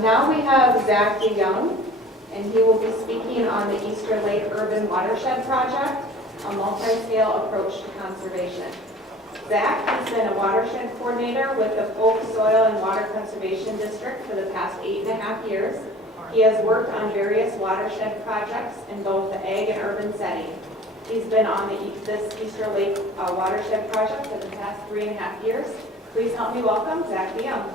Now we have DeYoung, and he will be speaking on the Lake Urban Watershed Project, a multi-scale approach to conservation. Zach has been a watershed coordinator with the Polk Soil and Water Conservation District for the past 8.5 years. He has worked on various watershed projects in both the ag and urban setting. He's been on this Easter Lake Watershed Project for the past 3.5 years. Please help me welcome Zach DeYoung.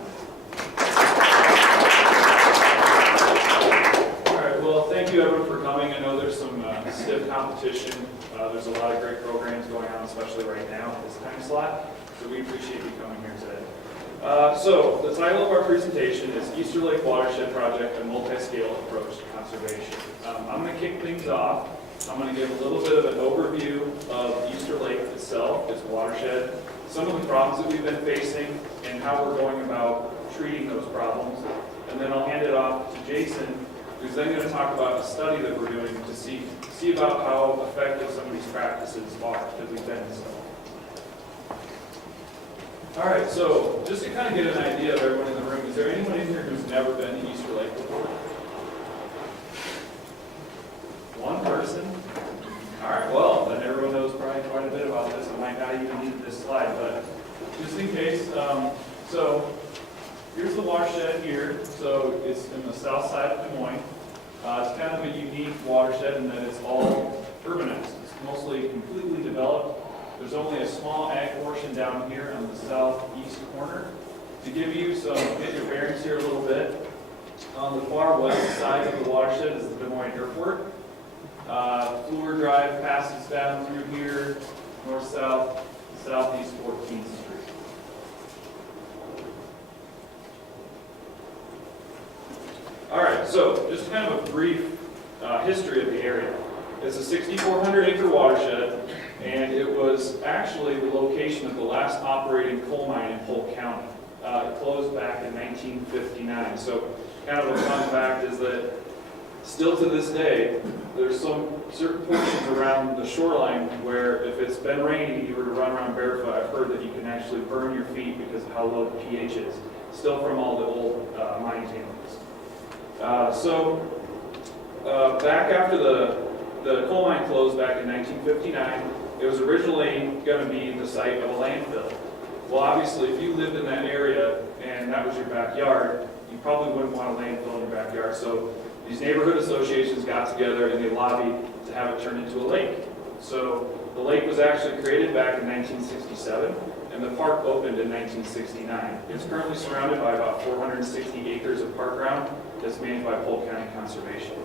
All right, well, thank you everyone for coming. I know there's some stiff competition. There's a lot of great programs going on, especially right now at this time slot. So we appreciate you coming here today. So the title of our presentation is Easter Lake Watershed Project, a multi-scale approach to conservation. I'm going to kick things off. I'm going to give a little bit of an overview of Easter Lake itself, its watershed, some of the problems that we've been facing, and how we're going about treating those problems. And then I'll hand it off to Jason, who's then going to talk about a study that we're doing to see about how effective some of these practices are that we've been installing. All right, so just to kind of get an idea of everyone in the room, is there anyone in here who's never been to Easter Lake before? One person? All right, well, then everyone knows probably quite a bit about this. I might not even need this slide, but just in case. So here's the watershed here. So it's in the south side of Des Moines. It's kind of a unique watershed in that it's all urbanized. It's mostly completely developed. There's only a small ag portion down here on the southeast corner. To give you get your bearings here a little bit, on the far west side of the watershed is the Des Moines Airport. Fleur Drive passes down through here, north-south, southeast 14th Street. All right, so just kind of a brief history of the area. It's a 6,400 acre watershed, and it was actually the location of the last operating coal mine in Polk County. It closed back in 1959. So kind of a fun fact is that still to this day, there's some certain portions around the shoreline where if it's been raining and you were to run around barefoot, I've heard that you can actually burn your feet because of how low the pH is, still from all the old mine tailings. Back after the coal mine closed back in 1959, it was originally going to be the site of a landfill. Well, obviously, if you lived in that area and that was your backyard, you probably wouldn't want a landfill in your backyard. So these neighborhood associations got together and they lobbied to have it turned into a lake. So the lake was actually created back in 1967, and the park opened in 1969. It's currently surrounded by about 460 acres of park ground that's managed by Polk County Conservation.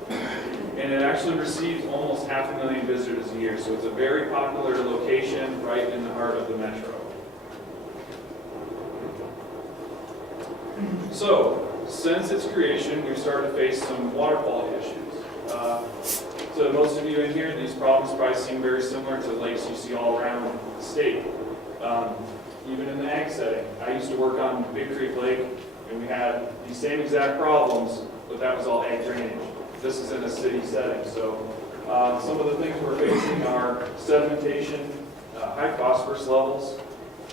And it actually receives almost 500,000 visitors a year, so it's a very popular location right in the heart of the metro. So, since its creation, we've started to face some water quality issues. So most of you in here, these problems probably seem very similar to lakes you see all around the state. Even in the ag setting. I used to work on Big Creek Lake, and we had these same exact problems, but that was all ag drainage. This is in a city setting. So some of the things we're facing are sedimentation, high phosphorus levels,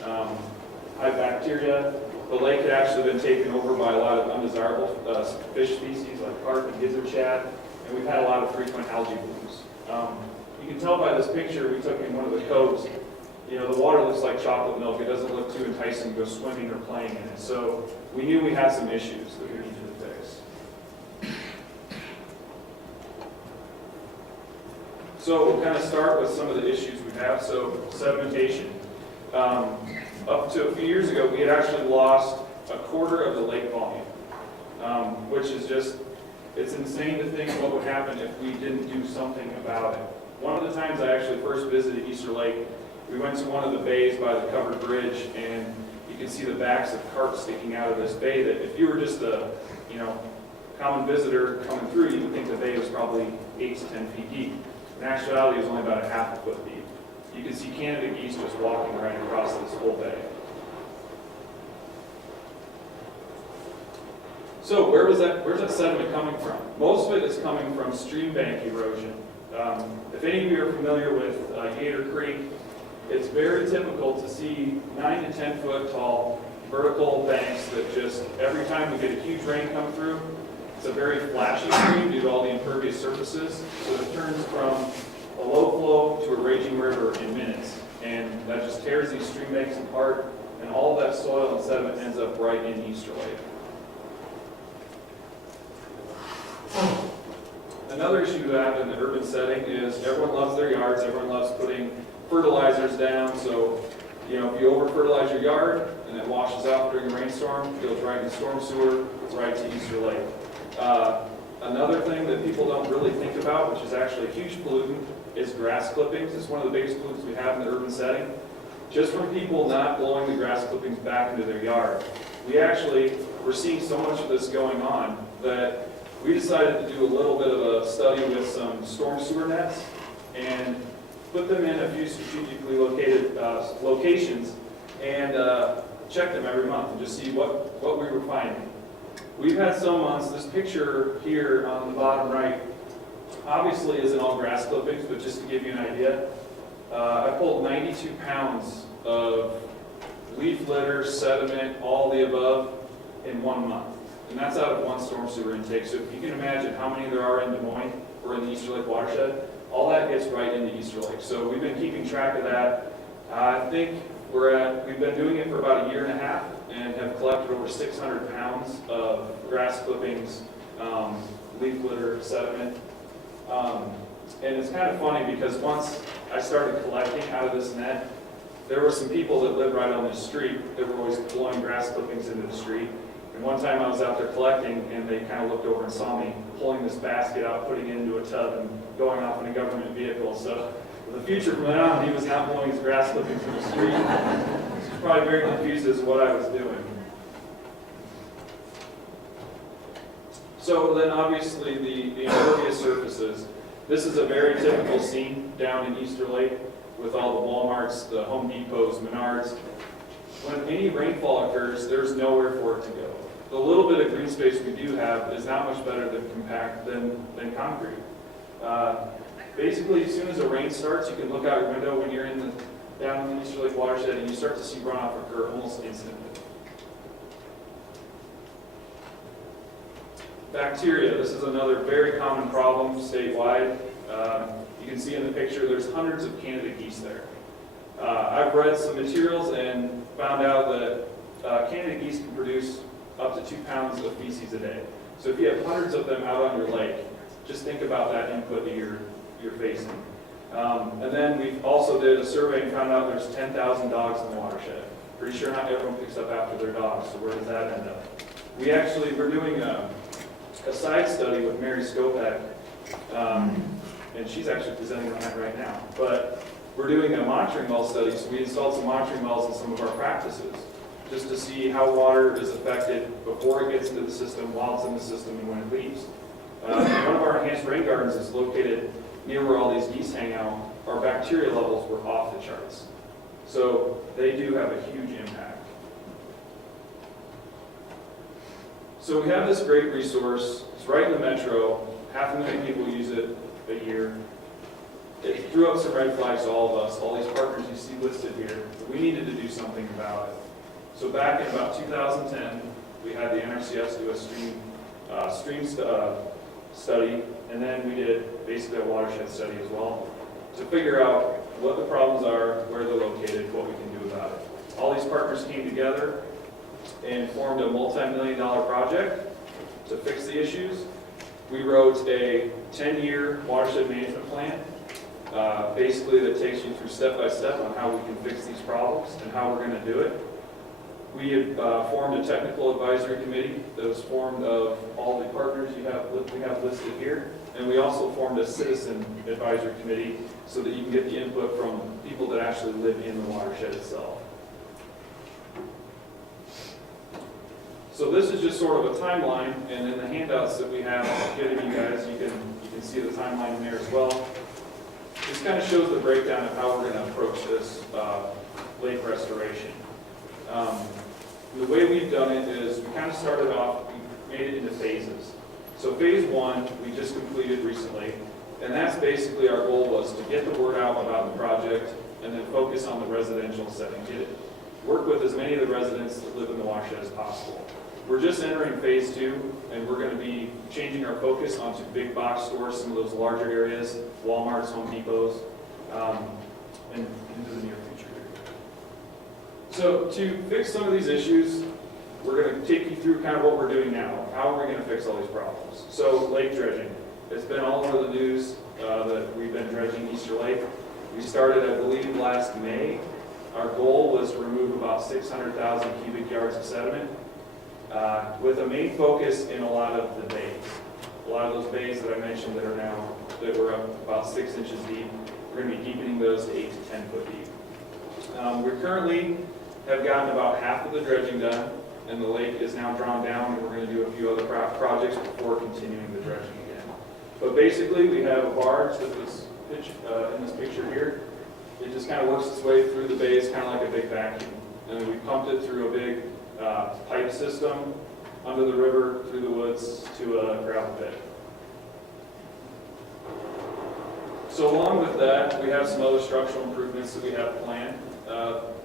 high bacteria. The lake had actually been taken over by a lot of undesirable fish species like carp and gizzard shad, and we've had a lot of frequent algae blooms. You can tell by this picture we took in one of the coves. You know, the water looks like chocolate milk. It doesn't look too enticing to go swimming or playing in it. So we knew we had some issues that we needed to fix. So we'll kind of start with some of the issues we have. So sedimentation. Up to a few years ago, we had actually lost a quarter of the lake volume, which is just, it's insane to think what would happen if we didn't do something about it. One of the times I actually first visited Easter Lake, we went to one of the bays by the covered bridge, and you can see the backs of carp sticking out of this bay that if you were just a, common visitor coming through, you would think the bay was probably 8 to 10 feet deep. In actuality, it was only about a half a foot deep. You can see Canada geese just walking right across this whole bay. So where's that sediment coming from? Most of it is coming from stream bank erosion. If any of you are familiar with Gator Creek, it's very typical to see 9 to 10 foot tall vertical banks that just, every time we get a huge rain come through, it's a very flashy stream due to all the impervious surfaces. So it turns from a low flow to a raging river in minutes. And that just tears these stream banks apart, and all that soil and sediment ends up right in Easter Lake. Another issue we have in the urban setting is everyone loves their yards, everyone loves putting fertilizers down. So, you know, if you over-fertilize your yard and it washes out during a rainstorm, it goes right in the storm sewer, right to Easter Lake. Another thing that people don't really think about, which is actually a huge pollutant, is grass clippings. It's one of the biggest pollutants we have in the urban setting. Just from people not blowing the grass clippings back into their yard. We're seeing so much of this going on that we decided to do a little bit of a study with some storm sewer nets and put them in a few strategically located locations and check them every month and just see what we were finding. We've had some months, this picture here on the bottom right obviously isn't all grass clippings, but just to give you an idea, I pulled 92 pounds of leaf litter, sediment, all the above in 1 month. And that's out of one storm sewer intake. So if you can imagine how many there are in Des Moines or in the Easter Lake watershed, all that gets right into Easter Lake. So we've been keeping track of that. I think we've been doing it for about 1.5 years and have collected over 600 pounds of grass clippings, leaf litter, sediment. And it's kind of funny because once I started collecting out of this net, there were some people that lived right on the street that were always blowing grass clippings into the street. And one time I was out there collecting and they kind of looked over and saw me pulling this basket out, putting it into a tub and going off in a government vehicle. So in the future from then on, he was not blowing his grass clippings in the street. He was probably very confused as to what I was doing. So then obviously the impervious surfaces. This is a very typical scene down in Easter Lake with all the Walmarts, the Home Depots, Menards. When any rainfall occurs, there's nowhere for it to go. The little bit of green space we do have is not much better than concrete. Basically, as soon as the rain starts, you can look out your window when you're down in the Easter Lake watershed and you start to see runoff occur almost instantly. Bacteria, this is another very common problem statewide. You can see in the picture there's hundreds of Canada geese there. I've read some materials and found out that Canada geese can produce up to 2 pounds of feces a day. So if you have hundreds of them out on your lake, just think about that input that you're facing. And then we also did a survey and found out there's 10,000 dogs in the watershed. Pretty sure not everyone picks up after their dogs, so where does that end up? We're doing a side study with Mary Skopek, and she's actually presenting on that right now. But we're doing a monitoring well study, so we installed some monitoring wells in some of our practices, just to see how water is affected before it gets into the system, while it's in the system, and when it leaves. One of our enhanced rain gardens is located near where all these geese hang out. Our bacteria levels were off the charts. So they do have a huge impact. So we have this great resource. It's right in the metro. 500,000 people use it a year. It threw up some red flags to all of us, all these partners you see listed here. We needed to do something about it. So back in about 2010, we had the NRCS do a stream study, and then we did basically a watershed study as well to figure out what the problems are, where they're located, what we can do about it. All these partners came together and formed a multi-million-dollar project to fix the issues. We wrote a 10-year watershed management plan, basically that takes you through step-by-step on how we can fix these problems and how we're going to do it. We had formed a technical advisory committee that was formed of all the partners we have listed here, and we also formed a citizen advisory committee so that you can get the input from people that actually live in the watershed itself. So this is just sort of a timeline, and in the handouts that we have given you guys, you can see the timeline in there as well. This kind of shows the breakdown of how we're going to approach this lake restoration. The way we've done it is we kind of started off, we made it into phases. So phase 1, we just completed recently, and that's basically our goal was to get the word out about the project and then focus on the residential setting, work with as many of the residents that live in the watershed as possible. We're just entering phase 2, and we're going to be changing our focus onto big box stores, some of those larger areas, Walmarts, Home Depots, and into the near future here. So to fix some of these issues, we're going to take you through kind of what we're doing now. How are we going to fix all these problems? So lake dredging. It's been all over the news that we've been dredging Easter Lake. We started, I believe, last May. Our goal was to remove about 600,000 cubic yards of sediment, with a main focus in a lot of the bays. A lot of those bays that I mentioned that were up about 6 inches deep, we're going to be deepening those to 8 to 10 foot deep. We currently have gotten about half of the dredging done, and the lake is now drawn down, and we're going to do a few other projects before continuing the dredging again. But basically, we have a barge that was in this picture here. It just kind of works its way through the bays, kind of like a big vacuum. And then we pumped it through a big pipe system under the river, through the woods, to a gravel pit. So along with that, we have some other structural improvements that we have planned.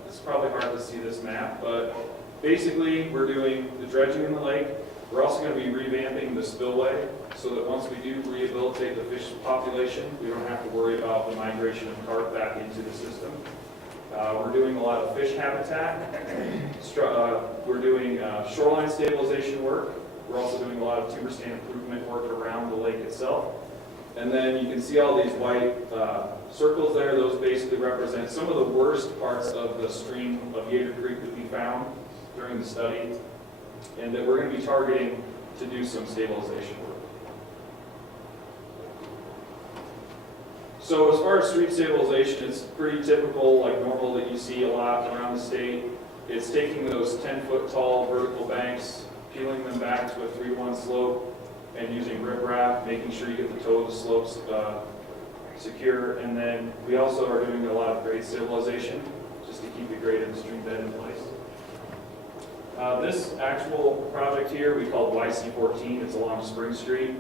It's probably hard to see this map, but basically we're doing the dredging in the lake. We're also going to be revamping the spillway so that once we do rehabilitate the fish population, we don't have to worry about the migration of carp back into the system. We're doing a lot of fish habitat. We're doing shoreline stabilization work. We're also doing a lot of timber stand improvement work around the lake itself. And then you can see all these white circles there. Those basically represent some of the worst parts of the stream of Yater Creek that we found during the study, and that we're going to be targeting to do some stabilization work. So as far as street stabilization, it's pretty typical, like normal, that you see a lot around the state. It's taking those 10-foot tall vertical banks, peeling them back to a 3-1 slope, and using riprap, making sure you get the toe of the slopes secure. And then we also are doing a lot of grade stabilization, just to keep the grade of the stream bed in place. This actual project here we called YC14. It's along Spring Street.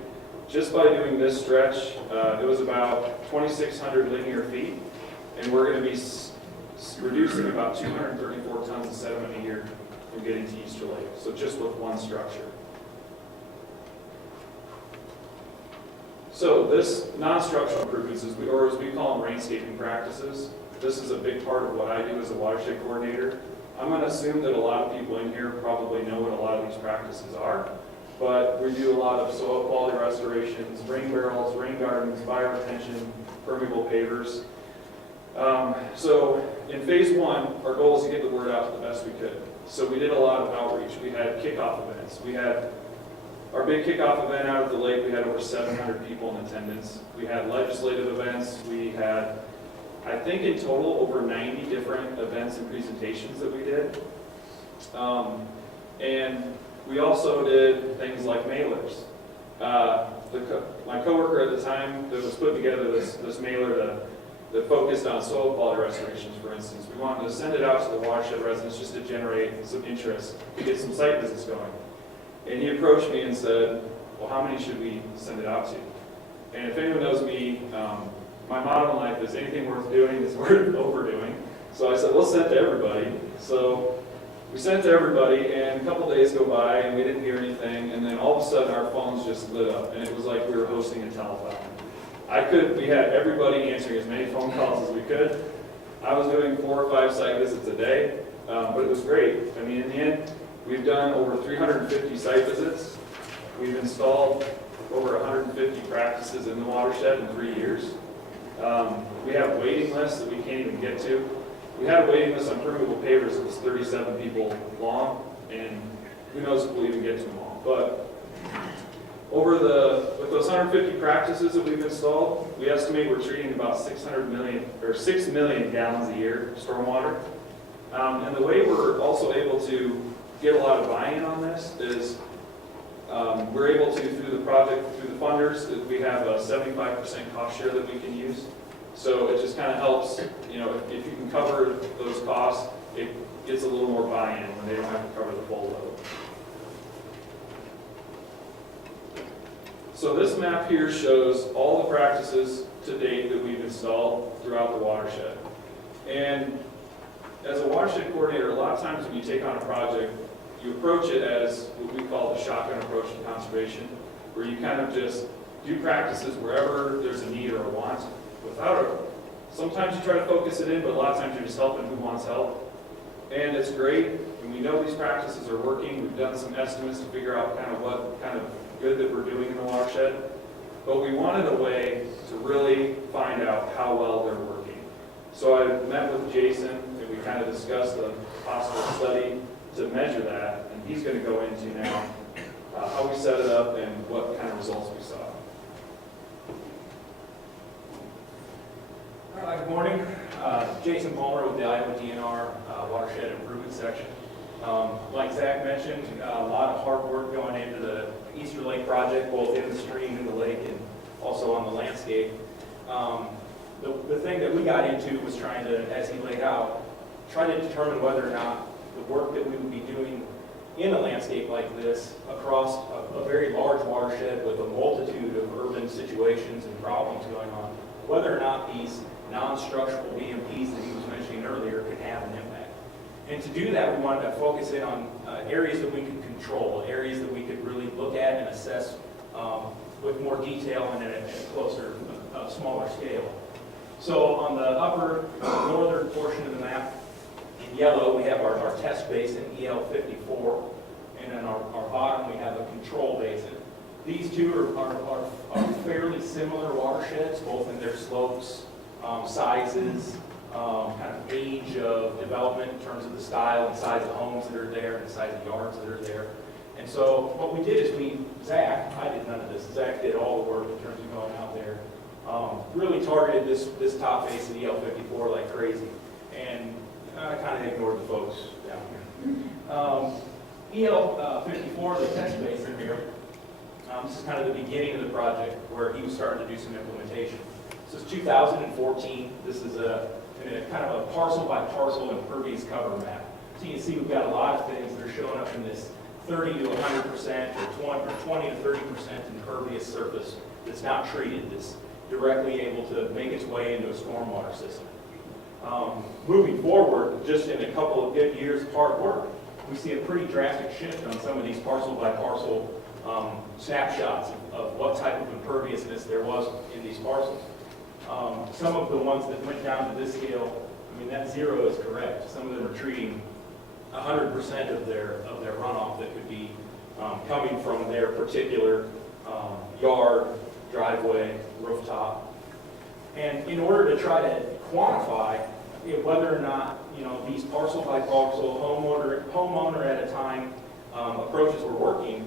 Just by doing this stretch, it was about 2,600 linear feet, and we're going to be reducing about 234 tons of sediment a year from getting to Easter Lake, so just with one structure. So this non-structural improvements, or as we call them, rainscaping practices, this is a big part of what I do as a watershed coordinator. I'm going to assume that a lot of people in here probably know what a lot of these practices are, but we do a lot of soil quality restorations, rain barrels, rain gardens, bioretention, permeable pavers. So in phase 1, our goal is to get the word out the best we could. So we did a lot of outreach. We had kickoff events. We had our big kickoff event out at the lake. We had over 700 people in attendance. We had legislative events. We had, I think in total, over 90 different events and presentations that we did. And we also did things like mailers. My coworker at the time that was putting together this mailer that focused on soil quality restorations, for instance, we wanted to send it out to the watershed residents just to generate some interest, to get some site visits going. And he approached me and said, well, how many should we send it out to? And if anyone knows me, my motto in life is anything worth doing is worth overdoing. So I said, we'll send it to everybody. So we sent it to everybody, and a couple days go by, and we didn't hear anything, and then all of a sudden our phones just lit up, and it was like we were hosting a telethon. We had everybody answering as many phone calls as we could. I was doing 4 or 5 site visits a day, but it was great. I mean, in the end, we've done over 350 site visits. We've installed over 150 practices in the watershed in 3 years. We have waiting lists that we can't even get to. We had a waiting list on permeable pavers that was 37 people long, and who knows if we'll even get to them all. But with those 150 practices that we've installed, we estimate we're treating about 6 million gallons a year of stormwater. And the way we're also able to get a lot of buy-in on this is we're able to, through the project, through the funders, we have a 75% cost share that we can use. So it just kind of helps, you know, if you can cover those costs, it gets a little more buy-in when they don't have to cover the full load. So this map here shows all the practices to date that we've installed throughout the watershed. And as a watershed coordinator, a lot of times when you take on a project, you approach it as what we call the shotgun approach to conservation, where you kind of just do practices wherever there's a need or a want without it. Sometimes you try to focus it in, but a lot of times you're just helping who wants help. And it's great, and we know these practices are working. We've done some estimates to figure out kind of what kind of good that we're doing in the watershed. But we wanted a way to really find out how well they're working. So I met with Jason, and we kind of discussed a possible study to measure that, and he's going to go into now how we set it up and what kind of results we saw. Good morning. Jason Palmer with the Iowa DNR Watershed Improvement Section. Like Zach mentioned, a lot of hard work going into the Easter Lake project, both in the stream, in the lake, and also on the landscape. The thing that we got into was trying to, as he laid out, try to determine whether or not the work that we would be doing in a landscape like this across a very large watershed with a multitude of urban situations and problems going on, whether or not these non-structural BMPs that he was mentioning earlier could have an impact. And to do that, we wanted to focus in on areas that we could control, areas that we could really look at and assess with more detail and at a closer, smaller scale. So on the upper northern portion of the map, in yellow, we have our test basin, EL54, and then our bottom, we have a control basin. These two are fairly similar watersheds, both in their slopes, sizes, kind of age of development in terms of the style and size of homes that are there and the size of yards that are there. And so what we did is Zach, I did none of this, Zach did all the work in terms of going out there, really targeted this top basin, EL54, like crazy. And I kind of ignored the folks down here. EL54, the test basin here, this is kind of the beginning of the project where he was starting to do some implementation. This is 2014. This is a kind of a parcel by parcel impervious cover map. So you can see we've got a lot of things that are showing up in this 30 to 100% or 20 to 30% impervious surface that's not treated, that's directly able to make its way into a stormwater system. Moving forward, just in a couple of good years of hard work, we see a pretty drastic shift on some of these parcel by parcel snapshots of what type of imperviousness there was in these parcels. Some of the ones that went down to this scale, I mean, that zero is correct. Some of them are treating 100% of their runoff that could be coming from their particular yard, driveway, rooftop. And in order to try to quantify whether or not these parcel by parcel, homeowner at a time approaches were working,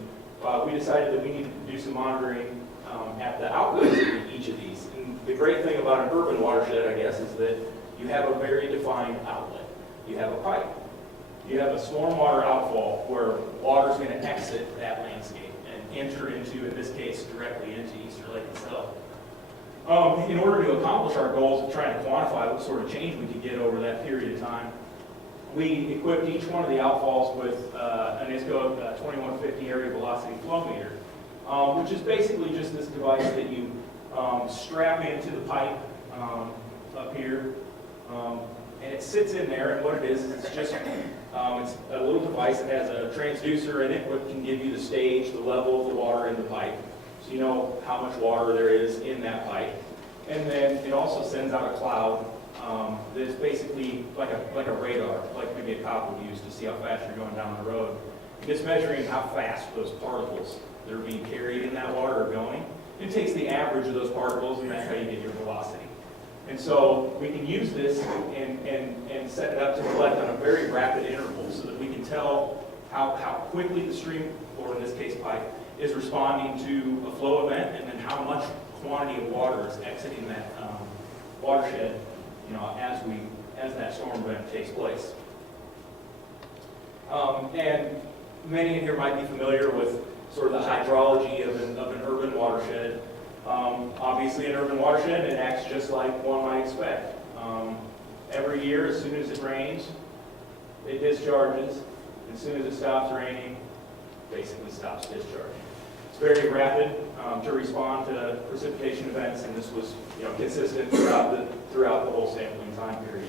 we decided that we needed to do some monitoring at the outlets of each of these. And the great thing about an urban watershed, I guess, is that you have a very defined outlet. You have a pipe. You have a stormwater outfall where water is going to exit that landscape and enter into, in this case, directly into Easter Lake itself. In order to accomplish our goals of trying to quantify what sort of change we could get over that period of time, we equipped each one of the outfalls with an ISCO 2150 area velocity flow meter, which is basically just this device that you strap into the pipe up here, and it sits in there, and what it is it's just it's a little device that has a transducer in it, which can give you the stage, the level of the water in the pipe, so you know how much water there is in that pipe. And then it also sends out a cloud that is basically like a radar, like maybe a cop would use to see how fast you're going down the road. It's measuring how fast those particles that are being carried in that water are going. It takes the average of those particles, and that's how you get your velocity. And so we can use this and set it up to collect on a very rapid interval so that we can tell how quickly the stream, or in this case pipe, is responding to a flow event, and then how much quantity of water is exiting that watershed, as that storm event takes place. And many in here might be familiar with sort of the hydrology of an urban watershed. Obviously, an urban watershed, it acts just like one might expect. Every year, as soon as it rains, it discharges. As soon as it stops raining, basically stops discharging. It's very rapid to respond to precipitation events, and this was consistent throughout the whole sampling time period.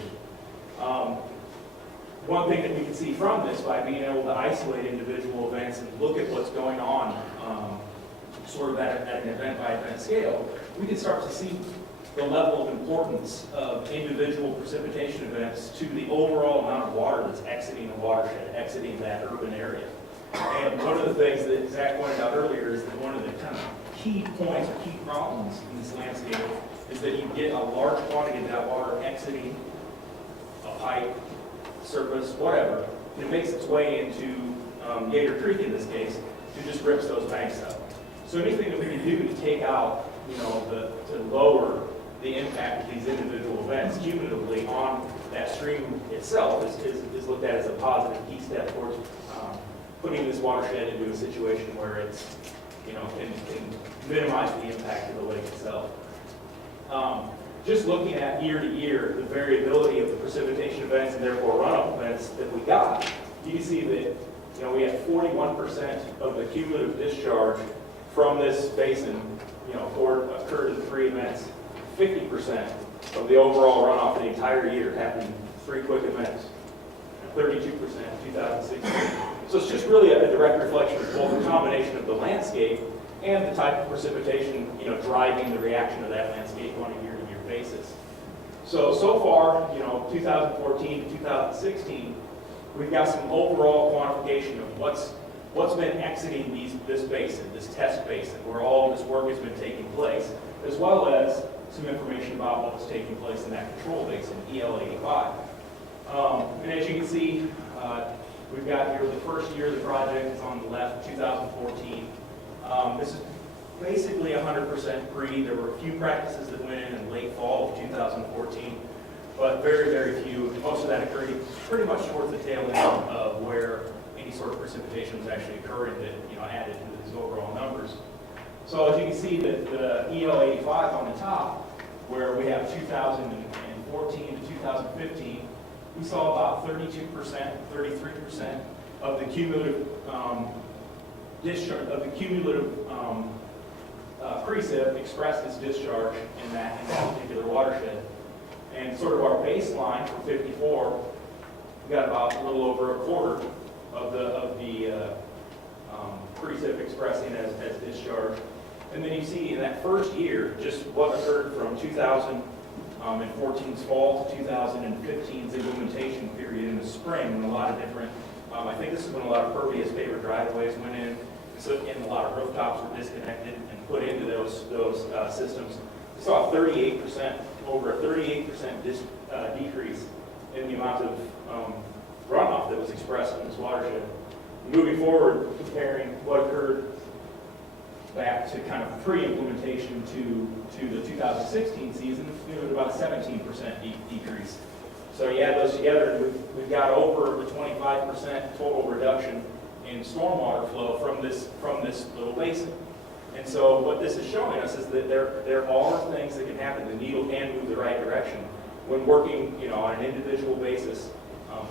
one thing that we can see from this, by being able to isolate individual events and look at what's going on sort of at an event-by-event scale, we can start to see the level of importance of individual precipitation events to the overall amount of water that's exiting the watershed, exiting that urban area. And one of the things that Zach pointed out earlier is that one of the kind of key points or key problems in this landscape is that you get a large quantity of that water exiting a pipe, surface, whatever. It makes its way into Gator Creek in this case, to just rips those banks up. So anything that we can do to take out, to lower the impact of these individual events cumulatively on that stream itself is looked at as a positive key step towards putting this watershed into a situation where it's, can minimize the impact of the lake itself. Just looking at year to year, the variability of the precipitation events and therefore runoff events that we got, you can see that, we had 41% of the cumulative discharge from this basin, occurred in 3 events. 50% of the overall runoff the entire year happened in 3 quick events. 32% in 2016. So it's just really a direct reflection of both the combination of the landscape and the type of precipitation, driving the reaction of that landscape on a year-to-year basis. So far, 2014 to 2016, we've got some overall quantification of what's been exiting this basin, this test basin, where all this work has been taking place, as well as some information about what was taking place in that control basin, EL85. And as you can see, we've got here the first year of the project is on the left, 2014. This is basically 100% pre. There were a few practices that went in late fall of 2014, but very, very few. Most of that occurred pretty much towards the tail end of where any sort of precipitation was actually occurring that added to these overall numbers. So as you can see that the EL85 on the top, where we have 2014 to 2015, we saw about 32%, 33% of the cumulative discharge, of the cumulative precip expressed as discharge in that particular watershed. And sort of our baseline for 54, we got about a little over a quarter of the precip expressing as discharge. And then you see in that first year, just what occurred from 2014's fall to 2015's implementation period in the spring, and a lot of different, I think this is when a lot of pervious paver driveways went in, and a lot of rooftops were disconnected and put into those systems. We saw over a 38% decrease in the amount of runoff that was expressed in this watershed. Moving forward, comparing what occurred back to kind of pre-implementation to the 2016 season, it was about a 17% decrease. So you add those together, and we've got over the 25% total reduction in stormwater flow from this little basin. And so what this is showing us is that there are things that can happen. The needle can move the right direction when working, on an individual basis,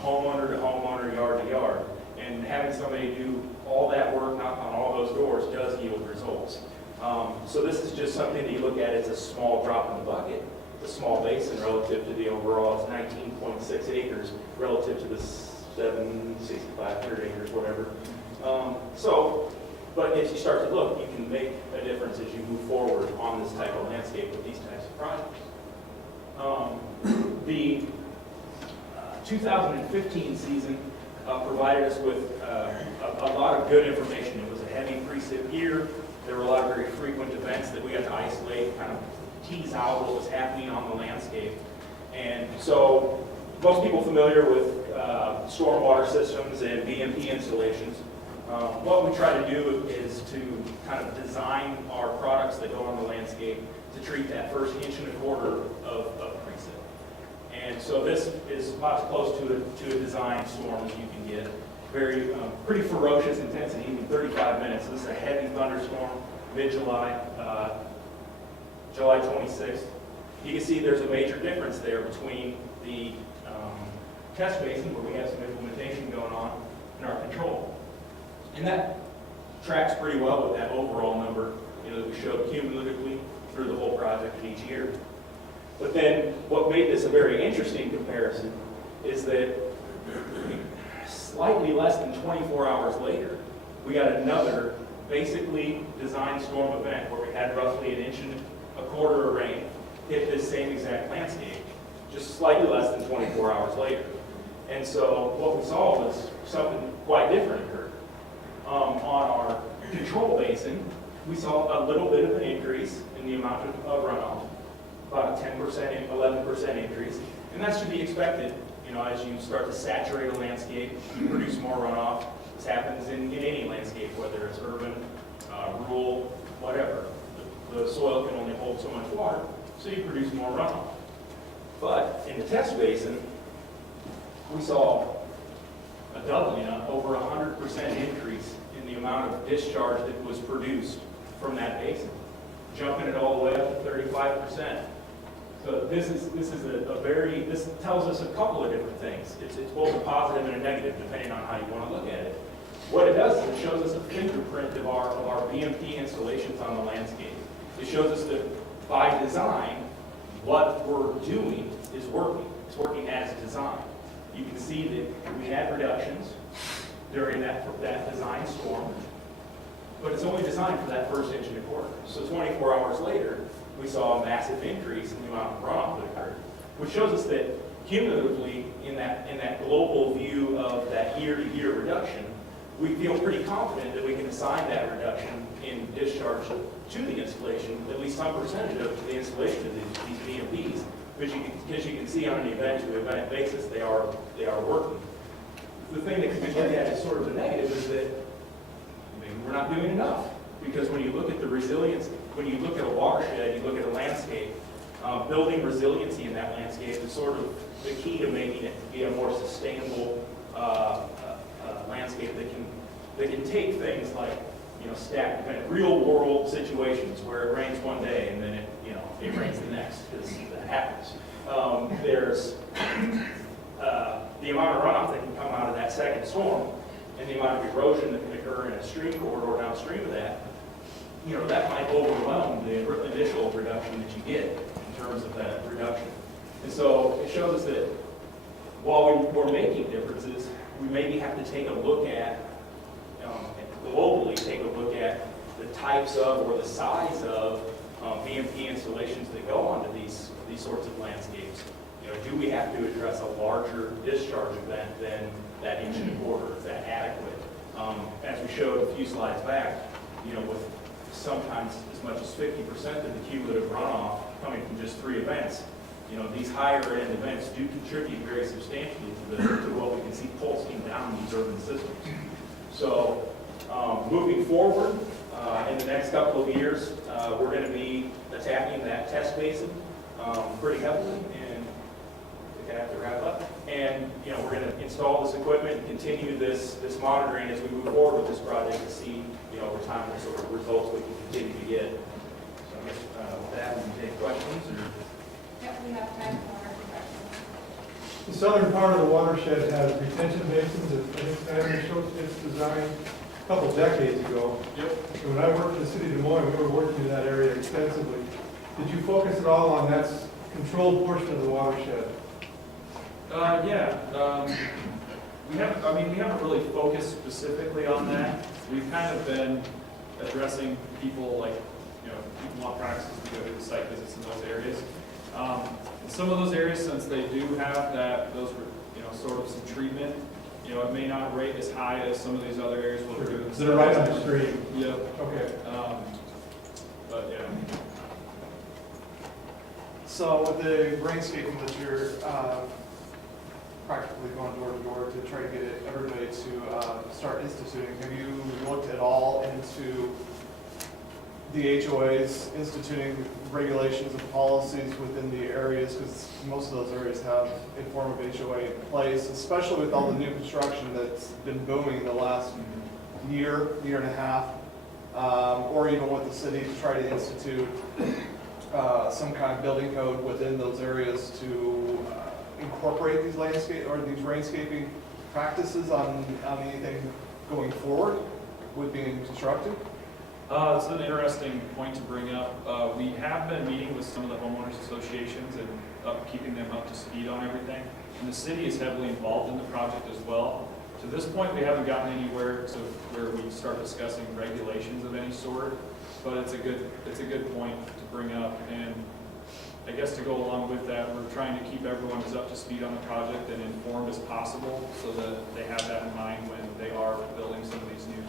homeowner to homeowner, yard to yard. And having somebody do all that work, knock on all those doors, does yield results. So this is just something that you look at as a small drop in the bucket. It's a small basin relative to the overall. It's 19.6 acres relative to the 6,500 acres, whatever. But as you start to look, you can make a difference as you move forward on this type of landscape with these types of projects. The 2015 season provided us with a lot of good information. It was a heavy precip year. There were a lot of very frequent events that we had to isolate, kind of tease out what was happening on the landscape. And so most people familiar with stormwater systems and BMP installations. What we try to do is to kind of design our products that go on the landscape to treat that first inch and a quarter of precip. And so this is about as close to a design storm as you can get. Very, pretty ferocious intensity, even 35 minutes. This is a heavy thunderstorm, mid-July, July 26th. You can see there's a major difference there between the test basin, where we have some implementation going on, and our control. And that tracks pretty well with that overall number, that we showed cumulatively through the whole project in each year. But then what made this a very interesting comparison is that Slightly less than 24 hours later, we got another basically designed storm event where we had roughly 1.25 inches of rain hit this same exact landscape, just slightly less than 24 hours later. And so what we saw was something quite different occurred. On our control basin, we saw a little bit of an increase in the amount of runoff, about a 10%, 11% increase, and that should be expected. You know, as you start to saturate a landscape, you produce more runoff. This happens in any landscape, whether it's urban, rural, whatever. The soil can only hold so much water, so you produce more runoff. But in the test basin, we saw a doubling, over 100% increase in the amount of discharge that was produced from that basin, jumping it all the way up to 35%. So this tells us a couple of different things. It's both a positive and a negative, depending on how you want to look at it. What it does is it shows us a fingerprint of our BMP installations on the landscape. It shows us that by design, what we're doing is working. It's working as designed. You can see that we had reductions during that design storm, but it's only designed for that first 1.25 inches. So 24 hours later, we saw a massive increase in the amount of runoff that occurred, which shows us that cumulatively, in that global view of that year-to-year reduction, we feel pretty confident that we can assign that reduction in discharge to the installation, at least some percentage of the installation of these BMPs, because you can see on an event-to-event basis, they are working. The thing that can be looked at as sort of a negative is that maybe we're not doing enough, because when you look at the resilience, when you look at a watershed, you look at a landscape, building resiliency in that landscape is sort of the key to making it be a more sustainable landscape that can take things like, stacked event, real world situations where it rains one day and then it rains the next, because that happens. There's the amount of runoff that can come out of that second storm and the amount of erosion that can occur in a stream corridor downstream of that, that might overwhelm the initial reduction that you get in terms of that reduction. And so it shows us that while we're making differences, we maybe have to take a look at, globally take a look at the types of or the size of BMP installations that go onto these sorts of landscapes. Do we have to address a larger discharge event than that 1.25 inches? Is that adequate? As we showed a few slides back, with sometimes as much as 50% of the cumulative runoff coming from just 3 events, these higher end events do contribute very substantially to what we can see pulsing down these urban systems. So moving forward, in the next couple of years, we're going to be attacking that test basin pretty heavily, and I have to wrap up. And we're going to install this equipment and continue this monitoring as we move forward with this project to see over time what sort of results we can continue to get. So I guess with that, we can take questions. Yep, we have time for our questions. The southern part of the watershed has retention basins. I think Adam showed its design a couple decades ago. Yep. And when I worked in the city of Des Moines, we were working in that area extensively. Did you focus at all on that controlled portion of the watershed? Yeah. We haven't really focused specifically on that. We've kind of been addressing people like, people want practices to go to the site visits in those areas. In some of those areas, since they do have those sort of some treatment, it may not rate as high as some of these other areas where they're doing. They're right on the stream. Yep. Okay. But yeah. So with the rainscaping that you're practically going door to door to try to get everybody to start instituting, have you looked at all into the HOAs instituting regulations and policies within the areas, because most of those areas have a form of HOA in place, especially with all the new construction that's been booming in the last year and a half, or even with the city to try to institute some kind of building code within those areas to incorporate these landscape or these rainscaping practices on anything going forward with being constructed? It's an interesting point to bring up. We have been meeting with some of the homeowners associations and keeping them up to speed on everything. And the city is heavily involved in the project as well. To this point, we haven't gotten anywhere to where we start discussing regulations of any sort, but it's a good point to bring up. And I guess to go along with that, we're trying to keep everyone as up to speed on the project and informed as possible so that they have that in mind when they are building some of these new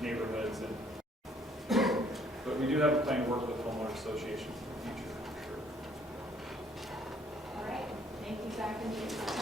neighborhoods. But we do have a plan to work with homeowner associations in the future, for sure. All right, thank you, Zach and Jason.